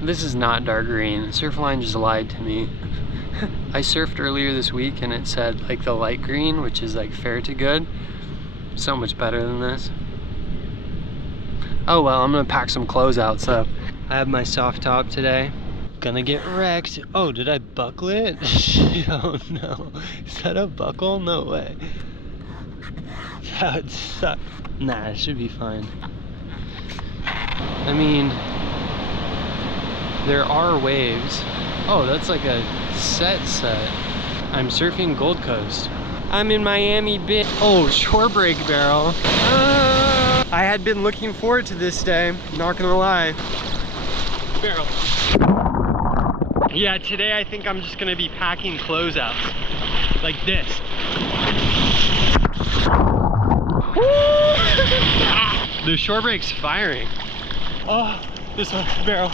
This is not dark green. Surfline just lied to me. I surfed earlier this week and it said like the light green, which is like fair to good. So much better than this. Oh well, I'm gonna pack some clothes out, so. I have my soft top today. Gonna get wrecked. Oh, did I buckle it? Oh no. Is that a buckle? No way. That would suck. Nah, it should be fine. I mean, there are waves. Oh, that's like a set. I'm surfing Gold Coast. I'm in Miami Beach. Oh, shore break barrel. I had been looking forward to this day, not gonna lie. Barrel. Yeah, today I think I'm just gonna be packing closeouts like this. The shore break's firing. Oh, this one, barrel.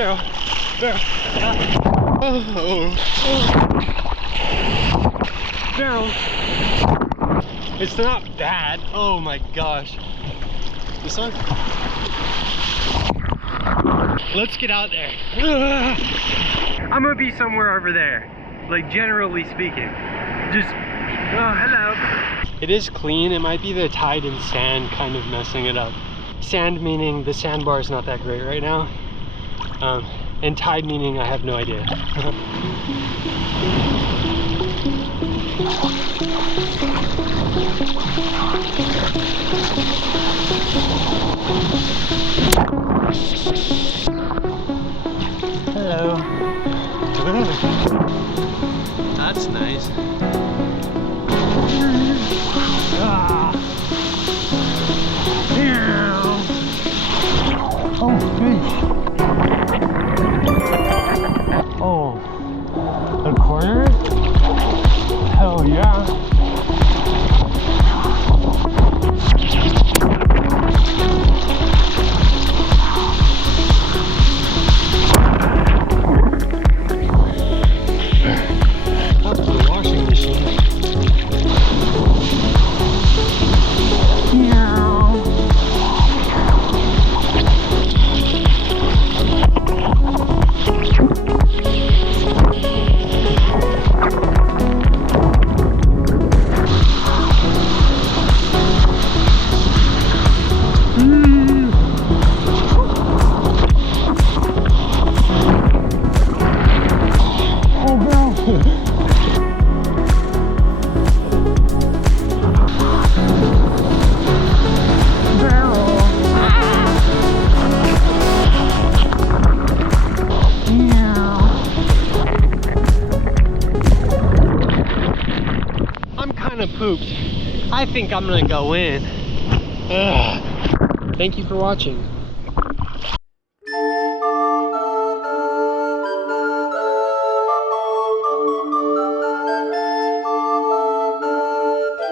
Oh. Barrel. It's not bad. Oh my gosh. This one? Let's get out there. I'm gonna be somewhere over there, like generally speaking. Just, oh, hello. It is clean. It might be the tide and sand kind of messing it up. Sand meaning the sandbar is not that great right now. And tide meaning I have no idea. Hello. That's nice. Ah. Oh, fish. Oh, a corner? Hell yeah. Pooped. I think I'm gonna go in. Ugh. Thank you for watching.